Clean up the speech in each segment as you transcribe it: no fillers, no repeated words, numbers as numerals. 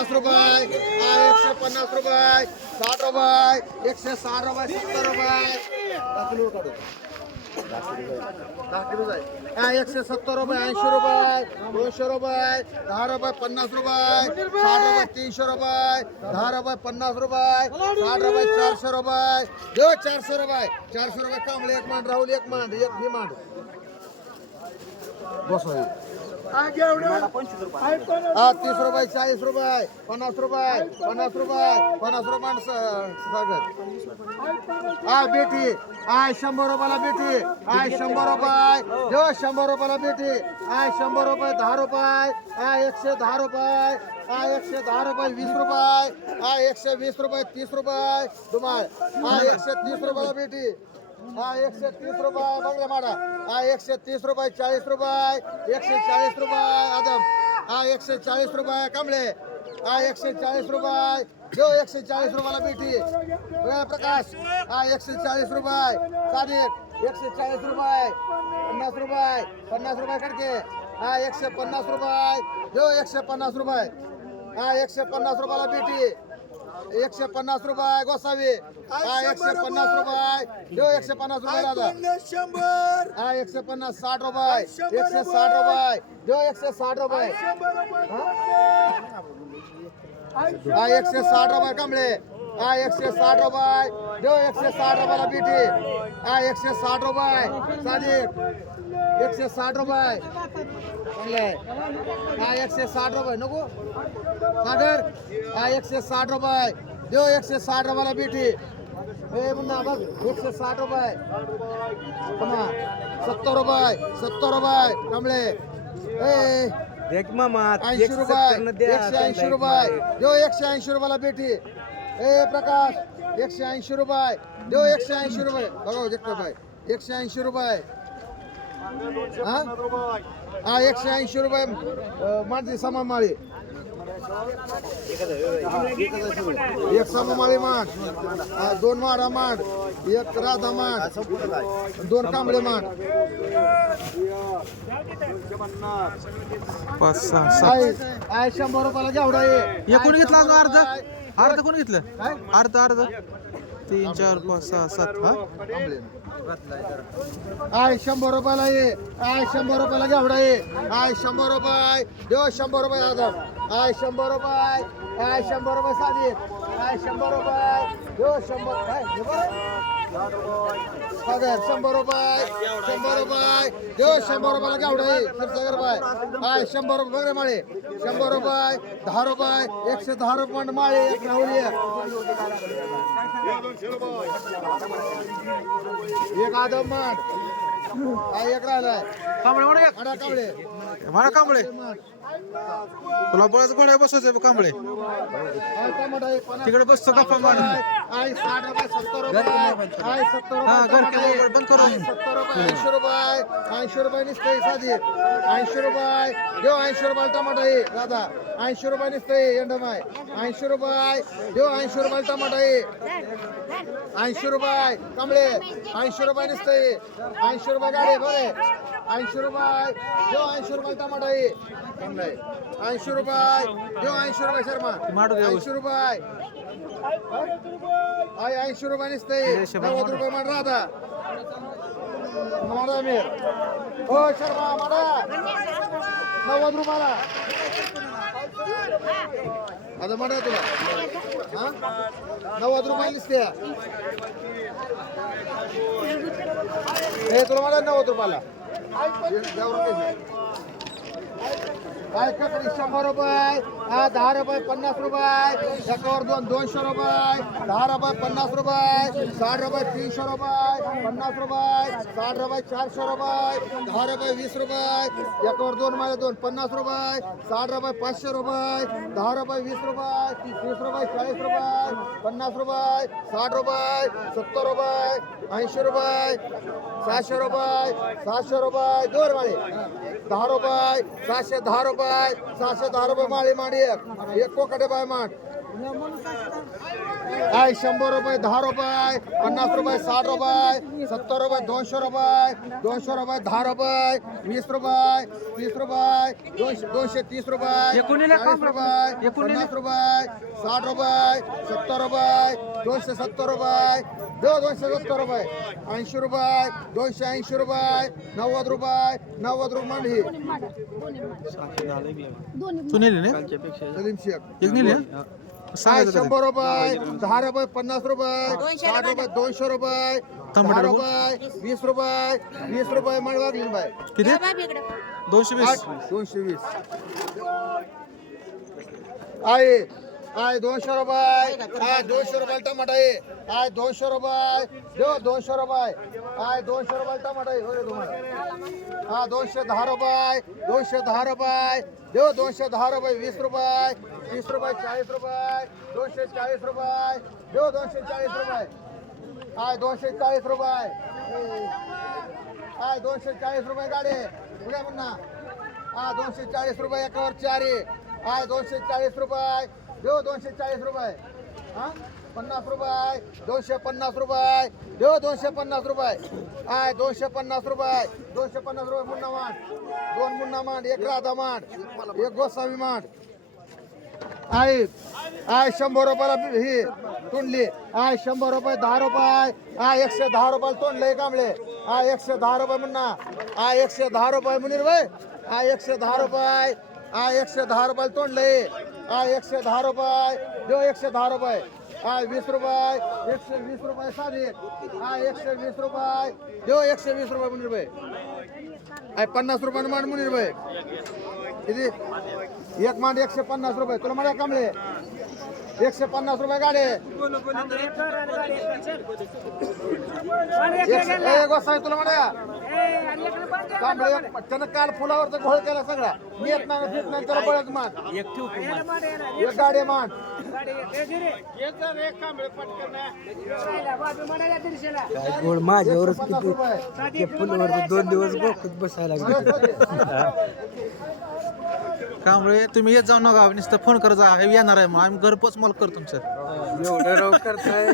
150 रुपये 150 रुपये 60 रुपये 160 रुपये 70 रुपये 170 रुपये 80 रुपये 200 रुपये 10 रुपये 50 रुपये 60 रुपये 300 रुपये 10 रुपये 50 रुपये 60 रुपये 400 रुपये दो 400 रुपये 400 रुपये कांबळे एक मांड राहुल एक मांड एक भी मांड बस होईल 30 रुपये 40 रुपये 50 रुपये 50 रुपये 50 रुपये सागर बेटी 100 रुपयाला बेटी 100 रुपये जो 100 रुपयाला बेटी 100 रुपये 10 रुपये 110 रुपये 110 रुपये 20 रुपये 120 रुपये 30 रुपये तुम्हार 130 रुपयाला बेटी 130 रुपये बंगले माडा 130 रुपये 40 रुपये 140 रुपये आदम 140 रुपये कमळे 140 रुपये जो 140 रुपयाला बेटी प्रकाश 140 रुपये सादिक 140 रुपये 50 रुपये 50 रुपये खडके 150 रुपये जो 150 रुपये 150 रुपयाला बेटी 150 रुपये गोसावी 150 रुपये जो 150 रुपये दादा 150 60 रुपये 160 रुपये जो 160 रुपये 160 रुपये कमळे 160 रुपये जो 160 रुपयाला बेटी 160 रुपये सादिक 160 रुपये 160 रुपये नको सागर 160 रुपये जो 160 रुपयाला बेटी मुन्ना बघ 160 रुपये 70 रुपये कमळे 80 रुपये 180 रुपये जो 180 रुपयाला बेटी प्रकाश 180 रुपये जो 180 रुपये बघा देखतो भाई 180 रुपये 180 रुपये माणसी समामाळी एक सममाळी माठ 2 माडा माठ 1 राधा माठ 2 कांबळे माठ 100 रुपयाला घेवडा आहे कोणी घेतला अर्ध कोणी घेतलं अर्ध 3 4 5 6 7 100 रुपयाला ये 100 रुपयाला घेवडा आहे 100 रुपये देव 100 रुपये आदम 100 रुपये 100 रुपये साधी 100 रुपये देव 100 सागर 100 रुपये 100 रुपये देव 100 रुपयाला घेवडा आहे क्षीरसागर बाय 100 रुपये बघरे माळे 100 रुपये 10 रुपये 110 रुपये माळे एक राहुल एक आदम माठ एक राहिलाय कांबळे मला कांबळे तुला बळच गोड्या बसवायचं कांबळे तिकडे बसतो गप्पा मारून 60 रुपये 70 रुपये 70 रुपये बंद करू 70 रुपये 80 रुपये 80 रुपये निसते साधी 80 रुपये देव 80 रुपये टमाटा आहे दादा 80 रुपये निसते एंडमाय 80 रुपये देव 80 रुपये टमाटा आहे 80 रुपये कमळे 80 रुपये निसते 80 रुपये गाडी बरे 80 रुपये देव 80 रुपये टमाटा आहे 80 रुपये देव 80 रुपये शर्मा 80 रुपये 80 रुपये निसते 90 रुपये माड राधा माडा मी हो शर्मा माडा 90 रुपयाला आता माडा तुला 90 रुपये निसते हे तुला माडा 90 रुपयाला काय ककडी 100 रुपये 10 रुपये 50 रुपये एकावर 200 रुपये 10 रुपये 50 रुपये 60 रुपये 300 रुपये 50 रुपये 60 रुपये 400 रुपये 10 रुपये 20 रुपये एकावर 2 माळे 2 50 रुपये 60 रुपये 500 रुपये 10 रुपये 20 रुपये 30 रुपये 40 रुपये 50 रुपये 60 रुपये 70 रुपये 80 रुपये 700 रुपये 700 रुपये 2 माळे 10 रुपये 710 रुपये 710 रुपये माळी माडी एक कोकडे बाय माठ आहे 100 रुपये 10 रुपये 50 रुपये 60 रुपये 70 रुपये 200 रुपये 10 रुपये 20 रुपये 30 रुपये 230 रुपये 40 रुपये 50 रुपये 60 रुपये 70 रुपये 270 रुपये 270 रुपये 80 रुपये 280 रुपये 90 रुपये 90 रुपये मांडली तू नेली ना सलीम शेख एक नेली ना आहे सांगायचं 100 रुपये 10 रुपये 50 रुपये 60 रुपये 200 रुपये 10 रुपये 20 रुपये 20 रुपये मांडवा घेऊन बाय किती 220 220 आहे आहे 200 रुपये आहे 200 रुपये टमाटा आहे 200 रुपये देव 200 रुपये आहे 200 रुपये टमाटा आहे होय तुम्हाला हा 210 रुपये 210 रुपये देव 210 रुपये 20 रुपये 30 रुपये 40 रुपये 240 रुपये देव 240 रुपये आहे 240 रुपये आहे 240 रुपये गाडी पुढे म्हणा हा 240 रुपये एकावर 4 आहे 240 रुपये देव 240 रुपये हा 50 रुपये 250 रुपये देव 250 रुपये आहे 250 रुपये 250 रुपये मुन्ना मांड 2 मुन्ना मांड 1 राधा मांड 1 गोसावी मांड आहे 100 रुपयाला ही तोंडली आहे 100 रुपये 10 रुपये 110 रुपयाला तोंडले कांबळे 110 रुपये मुन्ना 110 रुपये मुनीर भाई 110 रुपये 110 रुपयाला तोंडले 110 रुपये देव 110 रुपये 20 रुपये 120 रुपये साधे 120 रुपये देव 120 रुपये मुनीर भाई 50 रुपये मांड मुनीर भाई किती एक मांड 150 रुपये तुला मला कांबळे 150 रुपये गाडी गोसाई तुला म्हणा कांबळे त्यानं काल फुलावरचा घोळ केला सगळा येत नाही त्याला बळच मान एक गाडी मान काय गोड माझ्यावरच किती फुलावर 2 दिवस बघत बसायला कांबळे तुम्ही येत जाऊ नका नुसतं फोन कर जा येणार आहे मग आम्ही घरपोच माल करतो तुमचं एवढं राव करताय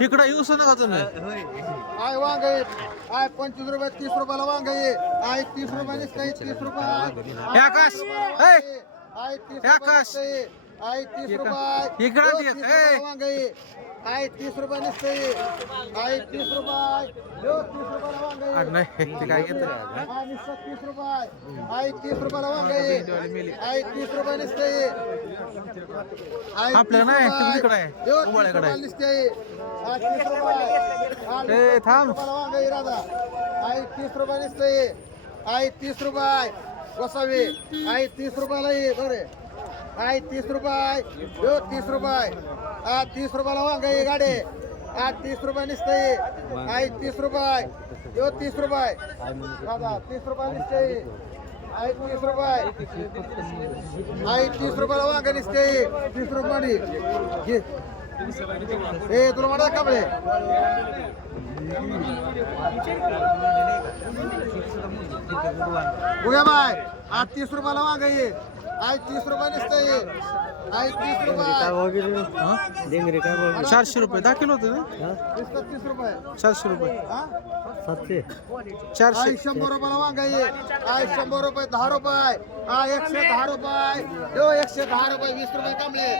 इकडं येऊच नका तुम्ही आय वांग आय 25 रुपये 30 रुपयाला वांग आय 30 रुपयाने 30 रुपये आकाश ए आय 30 आकाश आय 30 रुपये इकडं ये, वांग आय 30 रुपये निसते आय 30 रुपये 30 रुपयाला वांग अरे नाही ते काय घेत आय निसते 30 रुपये आय 30 रुपयाला वांग आय 30 रुपये निसते आपल्याला नाही तुम्ही तिकडे आहे उबाळ्याकडे आहे. निसते आय 30 रुपये ए थांब वांग राधा आय 30 रुपये निसते आय 30 रुपये गोसावी आय 30 रुपयाला ये बरे आय 30 रुपये 30 रुपये 30 रुपयाला वांग आहे गाडी 30 रुपये निसते आय 30 रुपये 30 रुपये दादा 30 रुपये निसते आय 30 रुपये आय 30 रुपयाला वांग निसते 30 रुपये घे ए तुला म्हणा कांबळे उद्या बाय 30 रुपयाला वांग आहे आय 30 रुपये निसते आय 30 रुपये डेंगरे काय बोल 400 रुपये 10 किलो होतं ना निसते 30 रुपये 400 रुपये हा 700 400 आय 100 रुपयाला वांग आहे आय 100 रुपये 10 रुपये आय 110 रुपये देव 110 रुपये 20 रुपये कांबळे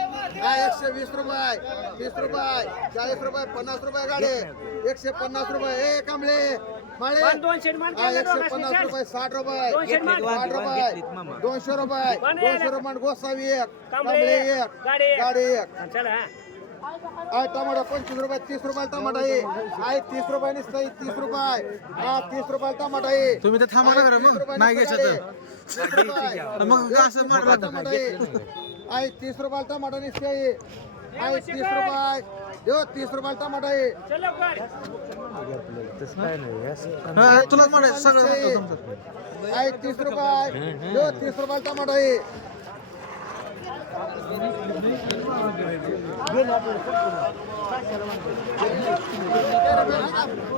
आय 120 रुपये 30 रुपये 40 रुपये 50 रुपये गाडी 150 रुपये ए कांबळे माळे आय 150 रुपये 60 रुपये 60 रुपये 200 रुपये 200 रुपये गोसावी एक कांबळे एक गाडी एक आय टमाटा 25 रुपये 30 रुपये टमाटा आहे आय 30 रुपये निसते 30 रुपये 30 रुपये टमाटा आहे तुम्ही तर थांबा ना मग नाही घ्यायचं तर मग असं मारला टमाटा आहे आय 30 रुपये टमाटा निसते आय 30 रुपये देव 30 रुपये टमाटा आहे तसं काय नाही तुला म्हणायचं सगळं म्हणतो तुमचं आय 30 रुपये देव 30 रुपये टमाटा आहे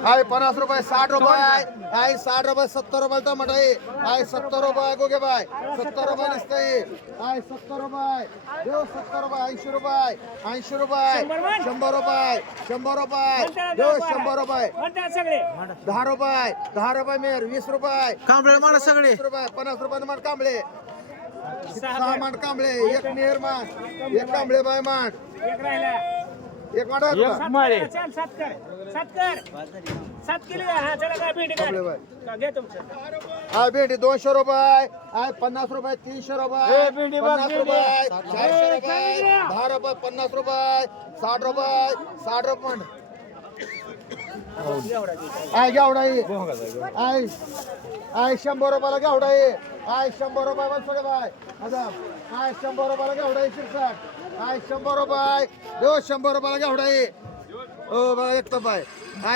आहे 50 रुपये 60 रुपये आहे 60 रुपये 70 रुपये टमाटर आहे 70 रुपये गोगे बाय 70 रुपये दिसतंय आहे 70 रुपये देव 70 रुपये 80 रुपये 80 रुपये 100 रुपये 100 रुपये देव 100 रुपये 10 रुपये मेर 20 रुपये कांबळे माणा सगळे 20 रुपये 50 रुपये मांड कांबळे 6 मांड कांबळे एक नेर मांड एक कांबळे बाय मांड एक मांड हा भेंडी 200 रुपये आहे 50 रुपये 300 रुपये 50 रुपये 400 रुपये 10 रुपये 50 रुपये 60 रुपये 60 रुपये आहे गावडा आहे 100 रुपयाला गावडा आहे 100 रुपये बस थोडे बाय आहे 100 रुपयाला गावडा आहे 66 आहे 100 रुपये देव 100 रुपयाला गावडा आहे हो बघा एक तप आहे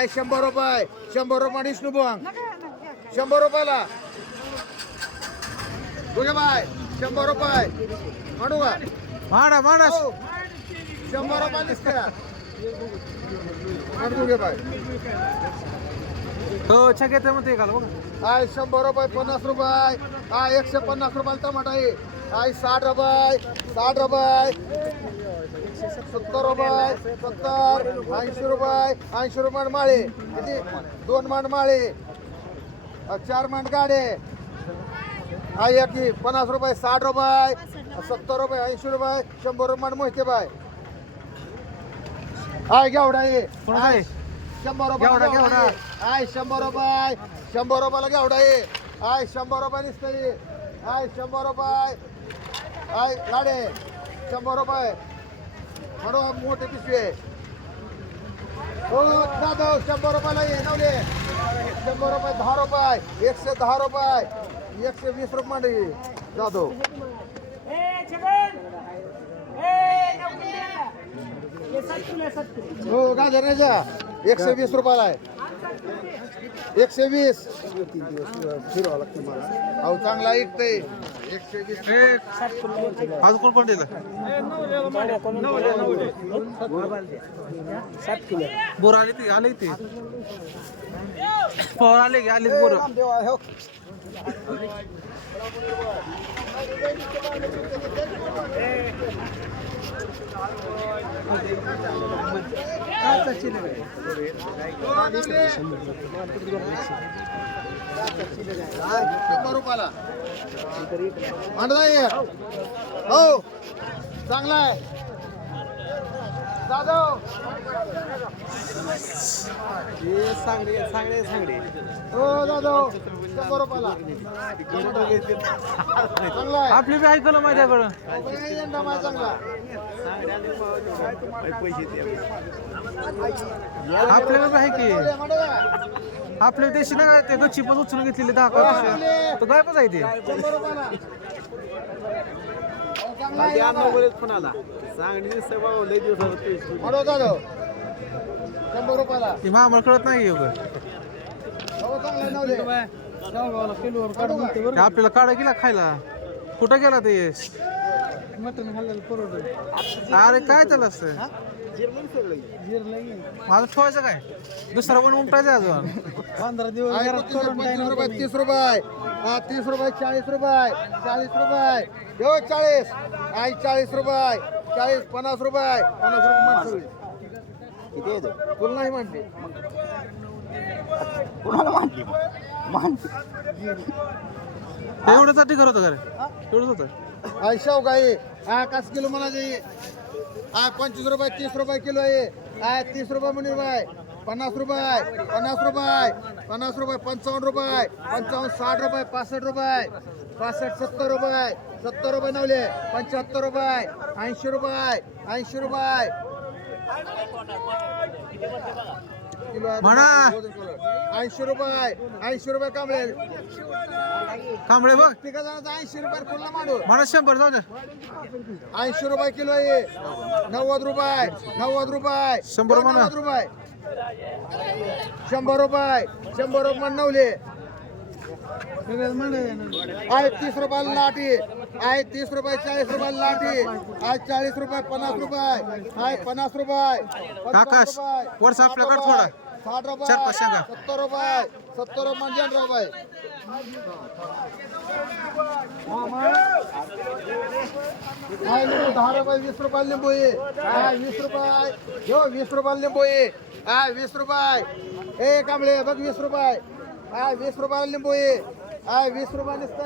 100 रुपये 100 रुपये विष्णू बुवांग 100 रुपयाला बघे बाय 100 रुपये म्हणू का माडा माडा 100 रुपये दिसत्या बघे बाय हो छगेत म्हणते का बघ आहे 100 रुपये 50 रुपये 150 रुपयाला टमाटा आहे 60 रुपये 60 रुपये 70 रुपये 70 80 रुपये 80 रुपये माळे किती 2 मांड माळे 4 मांड गाडे आहे एक 50 रुपये 60 रुपये 70 रुपये 80 रुपये 100 रुपये मोहिते बाय आहे घेवडा आहे 100 रुपये घेवडा आहे 100 रुपये 100 रुपयाला घेवडा आहे 100 रुपये दिसतंय 100 रुपये आहे गाडे 100 रुपये म्हणून मोठे पिशवे हो दादा 100 रुपयाला ये नवले 100 रुपये 10 रुपये 110 रुपये 120 रुपये मांडे जाधव हो गाजर नाही जा 120 रुपयाला आहे 120 फिरवा लागते मला अहो चांगला ऐकतंय 120 आज कोण कोण दिलं बोर आले ते आले ते पोर आले की आले बोर रुपयाला मांडला हो चांगला आहे जाधव सांगडे हो जाधव 100 रुपयाला चांगला आहे आपली बी ऐकलं माझ्याकडं यंदा माझा चांगला आपल्याला बी आहे की मांडला आपल्या देशी ना काय ते गच्ची पण उचलून घेतलेले 10 का तो गायबच आहे ते 100 रुपयाला चांगला आहे मांडव जाधव 100 रुपयाला ते मामाला कळत नाही एवढं हो चांगला आहे नवले ते आपल्याला काढा गेला खायला कुठं गेला ते मटण खाल्लेलं परवडलं अरे काय त्याला असतं माझं ठेवायचं काय दुसरा पण उमटायचं अजून 15 दिवस आहे 25 रुपये 30 रुपये 30 रुपये 40 रुपये 40 रुपये देव 40 आहे 40 रुपये 40 50 रुपये 50 रुपये माणसं किती आहे तुला नाही म्हणते एवढ्यासाठी करत होतं का रे एवढंच होतं आहे शेवगा आहे 1 किलो म्हणा जाई 25 रुपये 30 रुपये किलो आहे 30 रुपये म्हणून बाय 50 रुपये 50 रुपये 50 रुपये 55 रुपये 55 60 रुपये 65 रुपये 65 70 रुपये 70 रुपये नवले 75 रुपये 80 रुपये 80 रुपये म्हणा 80 रुपये 80 रुपये कांबळे कांबळे बघ तिघा जणांचा 80 रुपये फुलला मांडू म्हणा 100 जाऊ दे 80 रुपये किलो आहे 90 रुपये 90 रुपये 100 म्हणा. 90 रुपये 100 रुपये 100 रुपये नवले आहे 30 रुपयाला लाठी आहे 30 रुपये 40 रुपयाला लाठी आहे 40 रुपये 50 रुपये आहे 50 रुपये 55 आकाश, रुपये, वरचा 60 आपल्याकडे रुपये, थोडा. 60 रुपये चार पाच सांगा. 70 रुपये 70 रुपये म्हणजे रुपये आहे लिंबू 10 रुपये 20 रुपयाला लिंबू आहे 20 रुपये जो 20 रुपयाला लिंबू आहे 20 रुपये ए कांबळे बघ 20 रुपये 20 रुपयाला लिंबू आहे 20 रुपये नुसतं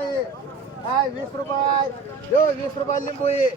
आहे 20 रुपये जो 20 रुपयाला लिंबू आहे